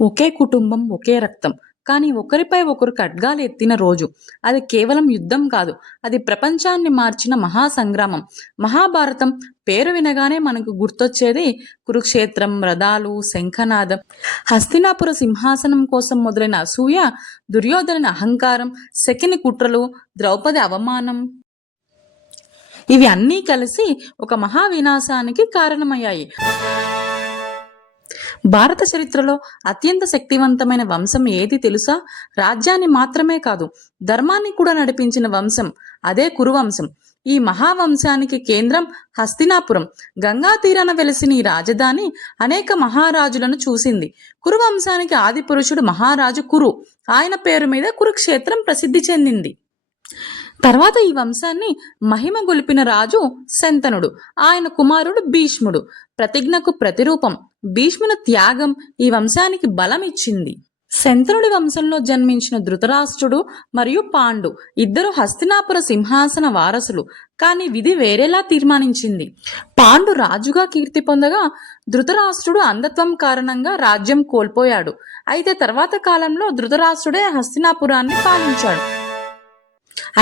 ఒకే కుటుంబం, ఒకే రక్తం. కానీ ఒకరిపై ఒకరు ఖడ్గాలు ఎత్తిన రోజు. అది కేవలం యుద్ధం కాదు. అది ప్రపంచాన్ని మార్చిన మహాసంగ్రామం. మహాభారతం పేరు వినగానే మనకు గుర్తొచ్చేది కురుక్షేత్రం, రథాలు, శంఖనాదం. హస్తినాపుర సింహాసనం కోసం మొదలైన అసూయ, దుర్యోధనుని అహంకారం, శకిని కుట్రలు, ద్రౌపది అవమానం. ఇవి అన్నీ కలిసి ఒక మహా వినాశానికి కారణమయ్యాయి. భారత చరిత్రలో అత్యంత శక్తివంతమైన వంశం ఏది తెలుసా? రాజ్యాన్ని మాత్రమే కాదు, ధర్మాన్ని కూడా నడిపించిన వంశం అదే కురువంశం. ఈ మహావంశానికి కేంద్రం హస్తినాపురం. గంగా తీరాన వెలిసిన ఈ రాజధాని అనేక మహారాజులను చూసింది. కురువంశానికి ఆది పురుషుడు మహారాజు కురు. ఆయన పేరు మీద కురుక్షేత్రం ప్రసిద్ధి చెందింది. తర్వాత ఈ వంశాన్ని మహిమ గొలిపిన రాజు శంతనుడు. ఆయన కుమారుడు భీష్ముడు. ప్రతిజ్ఞకు ప్రతిరూపం. భీష్ముని త్యాగం ఈ వంశానికి బలం ఇచ్చింది. శంతనుడి వంశంలో జన్మించిన ధృతరాష్ట్రుడు మరియు పాండు ఇద్దరు హస్తినాపుర సింహాసన వారసులు. కానీ విధి వేరేలా తీర్మానించింది. పాండు రాజుగా కీర్తి పొందగా ధృతరాష్ట్రుడు అంధత్వం కారణంగా రాజ్యం కోల్పోయాడు. అయితే తర్వాత కాలంలో ధృతరాష్ట్రుడే హస్తినాపురాన్ని పాలించాడు.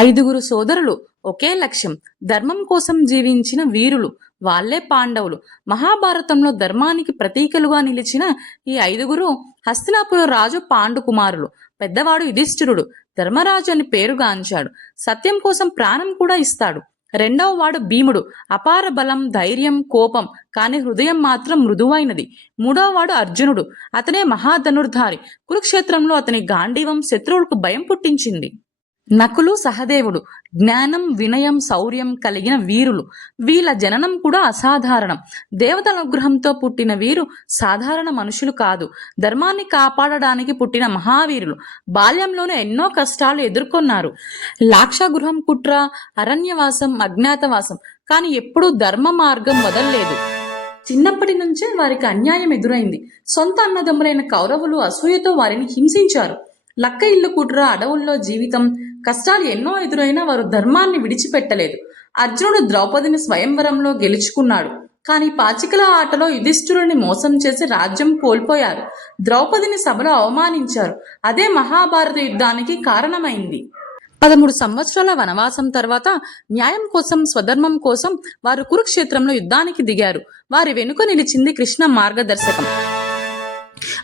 5 సోదరులు, ఒకే లక్ష్యం, ధర్మం కోసం జీవించిన వీరులు. వాళ్లే పాండవులు. మహాభారతంలో ధర్మానికి ప్రతీకలుగా నిలిచిన ఈ 5 హస్తినాపుర రాజు పాండు కుమారులు. పెద్దవాడు యుధిష్ఠిరుడు. ధర్మరాజు అని పేరుగాంచాడు. సత్యం కోసం ప్రాణం కూడా ఇస్తాడు. రెండవ వాడు భీముడు. అపార బలం, ధైర్యం, కోపం, కానీ హృదయం మాత్రం మృదువైనది. మూడవ వాడు అర్జునుడు. అతనే మహాధనుర్ధారి. కురుక్షేత్రంలో అతని గాంధీవం శత్రువులకు భయం పుట్టించింది. నకులు, సహదేవుడు జ్ఞానం, వినయం, శౌర్యం కలిగిన వీరులు. వీళ్ళ జననం కూడా అసాధారణం. దేవతల అనుగ్రహంతో పుట్టిన వీరు సాధారణ మనుషులు కాదు. ధర్మాన్ని కాపాడడానికి పుట్టిన మహావీరులు. బాల్యంలోనే ఎన్నో కష్టాలు ఎదుర్కొన్నారు. లాక్షాగృహం కుట్ర, అరణ్యవాసం, అజ్ఞాతవాసం. కానీ ఎప్పుడూ ధర్మ మార్గం వదల్లేదు. చిన్నప్పటి నుంచే వారికి అన్యాయం ఎదురైంది. సొంత అన్నదమ్ములైన కౌరవులు అసూయతో వారిని హింసించారు. లక్క ఇల్లు కుట్ర, అడవుల్లో జీవితం, కష్టాలు ఎన్నో ఎదురైనా వారు ధర్మాన్ని విడిచిపెట్టలేదు. అర్జునుడు ద్రౌపదిని స్వయంవరంలో గెలుచుకున్నాడు. కానీ పాచికల ఆటలో యుధిష్ఠిరుని మోసం చేసి రాజ్యం కోల్పోయారు. ద్రౌపదిని సభలో అవమానించారు. అదే మహాభారత యుద్ధానికి కారణమైంది. 13 సంవత్సరాల వనవాసం తర్వాత న్యాయం కోసం, స్వధర్మం కోసం వారు కురుక్షేత్రంలో యుద్ధానికి దిగారు. వారి వెనుక నిలిచింది కృష్ణ మార్గదర్శకం.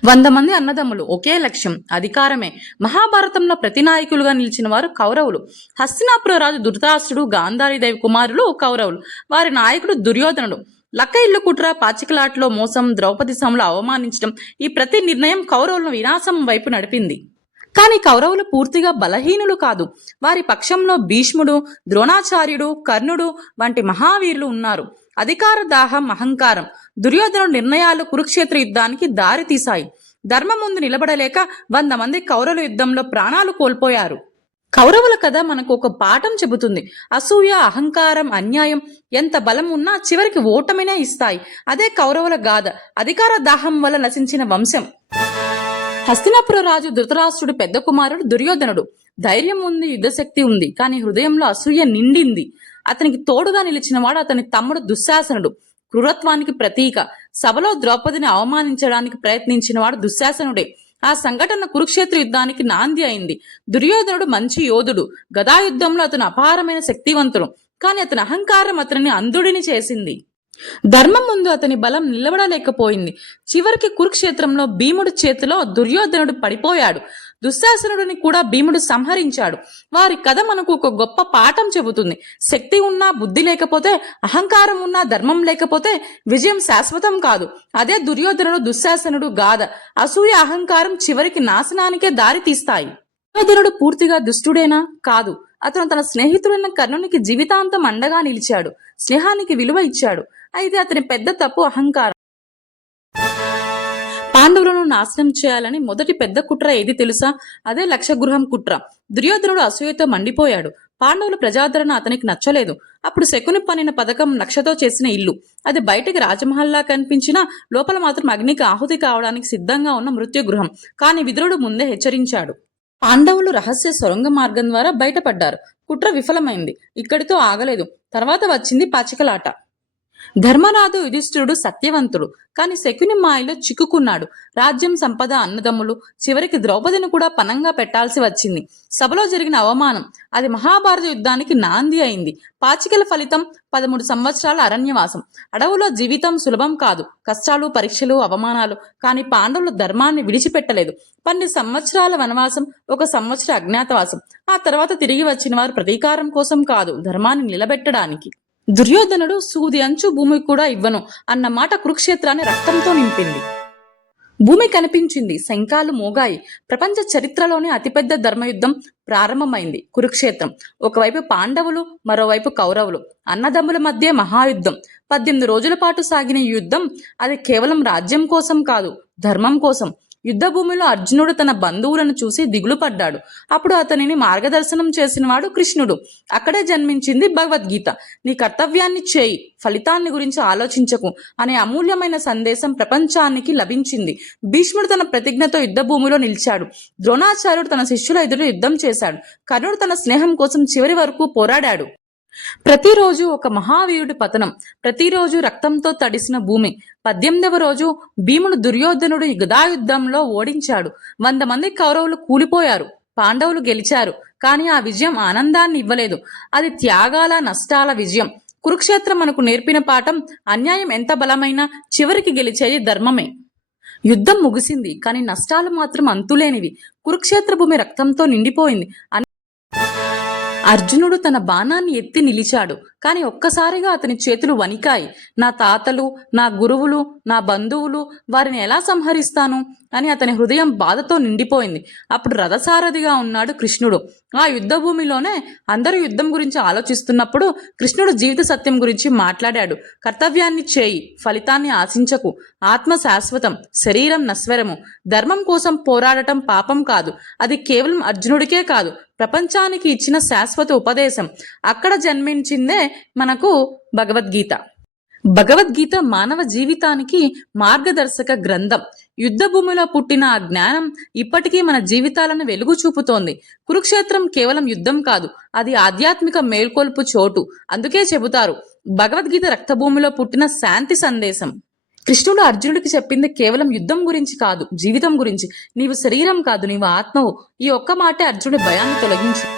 100 మంది అన్నదమ్ములు, ఒకే లక్ష్యం, అధికారమే. మహాభారతంలో ప్రతి నాయకులుగా నిలిచిన వారు కౌరవులు. హస్తినాపుర రాజు ధృతరాష్ట్రుడు, గాంధారీదేవి కుమారులు కౌరవులు. వారి నాయకుడు దుర్యోధనుడు. లక్క ఇల్లు కుట్ర, పాచికలాటలో మోసం, ద్రౌపది సభలో అవమానించడం, ఈ ప్రతి నిర్ణయం కౌరవులను వినాశం వైపు నడిపింది. కానీ కౌరవులు పూర్తిగా బలహీనులు కాదు. వారి పక్షంలో భీష్ముడు, ద్రోణాచార్యుడు, కర్ణుడు వంటి మహావీరులు ఉన్నారు. అధికార దాహం, అహంకారం, దుర్యోధనుడు నిర్ణయాలు కురుక్షేత్ర యుద్ధానికి దారి తీశాయి. ధర్మం ముందు నిలబడలేక 100 మంది కౌరవుల యుద్ధంలో ప్రాణాలు కోల్పోయారు. కౌరవుల కథ మనకు ఒక పాఠం చెబుతుంది. అసూయ, అహంకారం, అన్యాయం ఎంత బలం ఉన్నా చివరికి ఓటమినే ఇస్తాయి. అదే కౌరవుల గాథ. అధికార దాహం వల్ల నశించిన వంశం. హస్తినాపుర రాజు ధృతరాష్ట్రుడు పెద్ద కుమారుడు దుర్యోధనుడు. ధైర్యం ఉంది, యుద్ధశక్తి ఉంది, కానీ హృదయంలో అసూయ నిండింది. అతనికి తోడుగా నిలిచిన వాడు అతని తమ్ముడు దుశ్శాసనుడు. క్రూరత్వానికి ప్రతీక. సభలో ద్రౌపదిని అవమానించడానికి ప్రయత్నించిన వాడు దుశ్శాసనుడే. ఆ సంఘటన కురుక్షేత్ర యుద్ధానికి నాంది అయింది. దుర్యోధనుడు మంచి యోధుడు. గదాయుద్ధంలో అతను అపారమైన శక్తివంతుడు. కానీ అతని అహంకారం అతనిని అంధుడిని చేసింది. ధర్మం ముందు అతని బలం నిలబడలేకపోయింది. చివరికి కురుక్షేత్రంలో భీముడి చేతిలో దుర్యోధనుడు పడిపోయాడు. దుశ్శాసనుడిని కూడా భీముడు సంహరించాడు. వారి కథ మనకు ఒక గొప్ప పాఠం చెబుతుంది. శక్తి ఉన్నా, బుద్ధి లేకపోతే, అహంకారం ఉన్నా, ధర్మం లేకపోతే విజయం శాశ్వతం కాదు. అదే దుర్యోధనుడు, దుశ్శాసనుడు గాథ. అసూయ, అహంకారం చివరికి నాశనానికే దారి తీస్తాయి. దుర్యోధనుడు పూర్తిగా దుష్టుడేనా? కాదు. అతను తన స్నేహితుడైన కర్ణునికి జీవితాంతం అండగా నిలిచాడు. స్నేహానికి విలువ ఇచ్చాడు. అయితే అతని పెద్ద తప్పు అహంకారం. పాండవులను నాశనం చేయాలని మొదటి పెద్ద కుట్ర ఏది తెలుసా? అదే లక్షగృహం కుట్ర. దుర్యోధనుడు అసూయతో మండిపోయాడు. పాండవుల ప్రజాదరణ అతనికి నచ్చలేదు. అప్పుడు శకుని పన్నిన పథకం లక్షతో చేసిన ఇల్లు. అది బయటికి రాజమహల్లా కనిపించినా లోపల మాత్రం అగ్నికి ఆహుతి కావడానికి సిద్ధంగా ఉన్న మృత్యుగృహం. కానీ విదురుడు ముందే హెచ్చరించాడు. పాండవులు రహస్య సొరంగ మార్గం ద్వారా బయటపడ్డారు. కుట్ర విఫలమైంది. ఇక్కడితో ఆగలేదు. తర్వాత వచ్చింది పాచికలాట. ధర్మరాజు యుధిష్ఠిరుడు సత్యవంతుడు, కాని శకుని మాయలో చిక్కుకున్నాడు. రాజ్యం, సంపద, అన్నదమ్ములు, చివరికి ద్రౌపదిని కూడా పనంగా పెట్టాల్సి వచ్చింది. సభలో జరిగిన అవమానం అది మహాభారత యుద్ధానికి నాంది అయింది. పాచికల ఫలితం 13 సంవత్సరాల అరణ్యవాసం. అడవులో జీవితం సులభం కాదు. కష్టాలు, పరీక్షలు, అవమానాలు. కాని పాండవులు ధర్మాన్ని విడిచిపెట్టలేదు. 12 సంవత్సరాల వనవాసం, 1 సంవత్సర అజ్ఞాతవాసం. ఆ తర్వాత తిరిగి వచ్చిన వారు ప్రతీకారం కోసం కాదు, ధర్మాన్ని నిలబెట్టడానికి. దుర్యోధనుడు సూది అంచు భూమి కూడా ఇవ్వను అన్న మాట కురుక్షేత్రాన్ని రక్తంతో నింపింది. భూమి కనిపించింది, శంఖాలు మోగాయి. ప్రపంచ చరిత్రలోనే అతిపెద్ద ధర్మయుద్ధం ప్రారంభమైంది. కురుక్షేత్రం. ఒకవైపు పాండవులు, మరోవైపు కౌరవులు. అన్నదమ్ముల మధ్య మహాయుద్ధం. 18 రోజుల పాటు సాగిన ఈ యుద్ధం అది కేవలం రాజ్యం కోసం కాదు, ధర్మం కోసం. యుద్ధ భూమిలో అర్జునుడు తన బంధువులను చూసి దిగులు పడ్డాడు. అప్పుడు అతనిని మార్గదర్శనం చేసినవాడు కృష్ణుడు. అక్కడే జన్మించింది భగవద్గీత. నీ కర్తవ్యాన్ని చేయి, ఫలితాన్ని గురించి ఆలోచించకు అనే అమూల్యమైన సందేశం ప్రపంచానికి లభించింది. భీష్ముడు తన ప్రతిజ్ఞతో యుద్ధ భూమిలో నిలిచాడు. ద్రోణాచార్యుడు తన శిష్యుల ఎదురు యుద్ధం చేశాడు. కర్ణుడు తన స్నేహం కోసం చివరి వరకు పోరాడాడు. ప్రతిరోజు ఒక మహావీరుడి పతనం, ప్రతిరోజు రక్తంతో తడిసిన భూమి. 18వ రోజు భీముడు దుర్యోధనుడు గదాయుద్ధంలో ఓడించాడు. 100 మంది కౌరవులు కూలిపోయారు. పాండవులు గెలిచారు. కానీ ఆ విజయం ఆనందాన్ని ఇవ్వలేదు. అది త్యాగాల, నష్టాల విజయం. కురుక్షేత్రం మనకు నేర్పిన పాఠం, అన్యాయం ఎంత బలమైనా చివరికి గెలిచేది ధర్మమే. యుద్ధం ముగిసింది, కానీ నష్టాలు మాత్రం అంతులేనివి. కురుక్షేత్ర భూమి రక్తంతో నిండిపోయింది. అర్జునుడు తన బాణాన్ని ఎత్తి నిలిచాడు. కాని ఒక్కసారిగా అతని చేతులు వణికాయి. నా తాతలు, నా గురువులు, నా బంధువులు, వారిని ఎలా సంహరిస్తాను అని అతని హృదయం బాధతో నిండిపోయింది. అప్పుడు రథసారథిగా ఉన్నాడు కృష్ణుడు. ఆ యుద్ధ భూమిలోనే అందరూ యుద్ధం గురించి ఆలోచిస్తున్నప్పుడు కృష్ణుడు జీవిత సత్యం గురించి మాట్లాడాడు. కర్తవ్యాన్ని చేయి, ఫలితాన్ని ఆశించకు. ఆత్మ శాశ్వతం, శరీరం నశ్వరము. ధర్మం కోసం పోరాడటం పాపం కాదు. అది కేవలం అర్జునుడికే కాదు, ప్రపంచానికి ఇచ్చిన శాశ్వత ఉపదేశం. అక్కడ జన్మించిందే మనకు భగవద్గీత. భగవద్గీత మానవ జీవితానికి మార్గదర్శక గ్రంథం. యుద్ధ భూమిలో పుట్టిన ఆ జ్ఞానం ఇప్పటికీ మన జీవితాలను వెలుగు చూపుతోంది. కురుక్షేత్రం కేవలం యుద్ధం కాదు, అది ఆధ్యాత్మిక మేల్కొల్పు చోటు. అందుకే చెబుతారు, భగవద్గీత రక్తభూమిలో పుట్టిన శాంతి సందేశం. కృష్ణుడు అర్జునుడికి చెప్పింది కేవలం యుద్ధం గురించి కాదు, జీవితం గురించి. నీవు శరీరం కాదు, నీవు ఆత్మవు. ఈ ఒక్క మాటే అర్జునుడి భయాన్ని తొలగించు.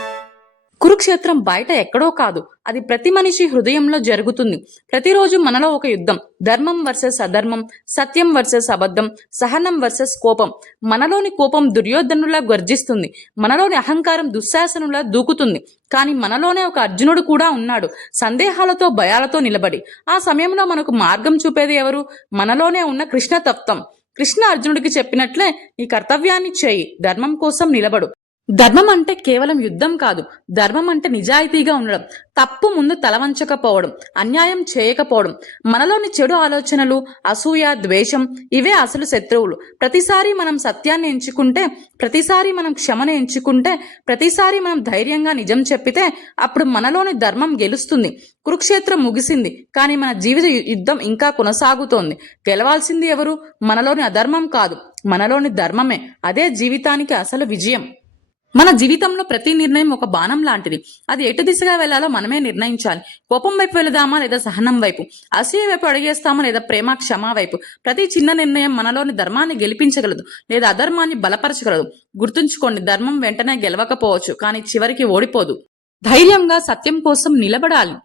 కురుక్షేత్రం బయట ఎక్కడో కాదు, అది ప్రతి మనిషి హృదయంలో జరుగుతుంది. ప్రతిరోజు మనలో ఒక యుద్ధం. ధర్మం వర్సెస్ అధర్మం, సత్యం వర్సెస్ అబద్ధం, సహనం వర్సెస్ కోపం. మనలోని కోపం దుర్యోధనులా గర్జిస్తుంది. మనలోని అహంకారం దుశ్శాసనులా దూకుతుంది. కానీ మనలోనే ఒక అర్జునుడు కూడా ఉన్నాడు, సందేహాలతో, భయాలతో నిలబడి. ఆ సమయంలో మనకు మార్గం చూపేది ఎవరు? మనలోనే ఉన్న కృష్ణతత్వం. కృష్ణ అర్జునుడికి చెప్పినట్లే, నీ కర్తవ్యాన్ని చేయి, ధర్మం కోసం నిలబడు. ధర్మం అంటే కేవలం యుద్ధం కాదు. ధర్మం అంటే నిజాయితీగా ఉండడం, తప్పు ముందు తలవంచకపోవడం, అన్యాయం చేయకపోవడం. మనలోని చెడు ఆలోచనలు, అసూయ, ద్వేషం ఇవే అసలు శత్రువులు. ప్రతిసారి మనం సత్యాన్ని ఎంచుకుంటే, ప్రతిసారి మనం క్షమను ఎంచుకుంటే, ప్రతిసారి మనం ధైర్యంగా నిజం చెప్పితే, అప్పుడు మనలోని ధర్మం గెలుస్తుంది. కురుక్షేత్రం ముగిసింది, కానీ మన జీవిత యుద్ధం ఇంకా కొనసాగుతోంది. గెలవాల్సింది ఎవరు? మనలోని అధర్మం కాదు, మనలోని ధర్మమే. అదే జీవితానికి అసలు విజయం. మన జీవితంలో ప్రతి నిర్ణయం ఒక బాణం లాంటిది. అది ఎటు దిశగా వెళ్లాలో మనమే నిర్ణయించాలి. కోపం వైపు వెళదామా లేదా సహనం వైపు? అసూయ వైపు అడిగేస్తామా లేదా ప్రేమ, క్షమ వైపు? ప్రతి చిన్న నిర్ణయం మనలోని ధర్మాన్ని గెలిపించగలదు లేదా అధర్మాన్ని బలపరచగలదు. గుర్తుంచుకోండి, ధర్మం వెంటనే గెలవకపోవచ్చు, కానీ చివరికి ఓడిపోదు. ధైర్యంగా సత్యం కోసం నిలబడాలి.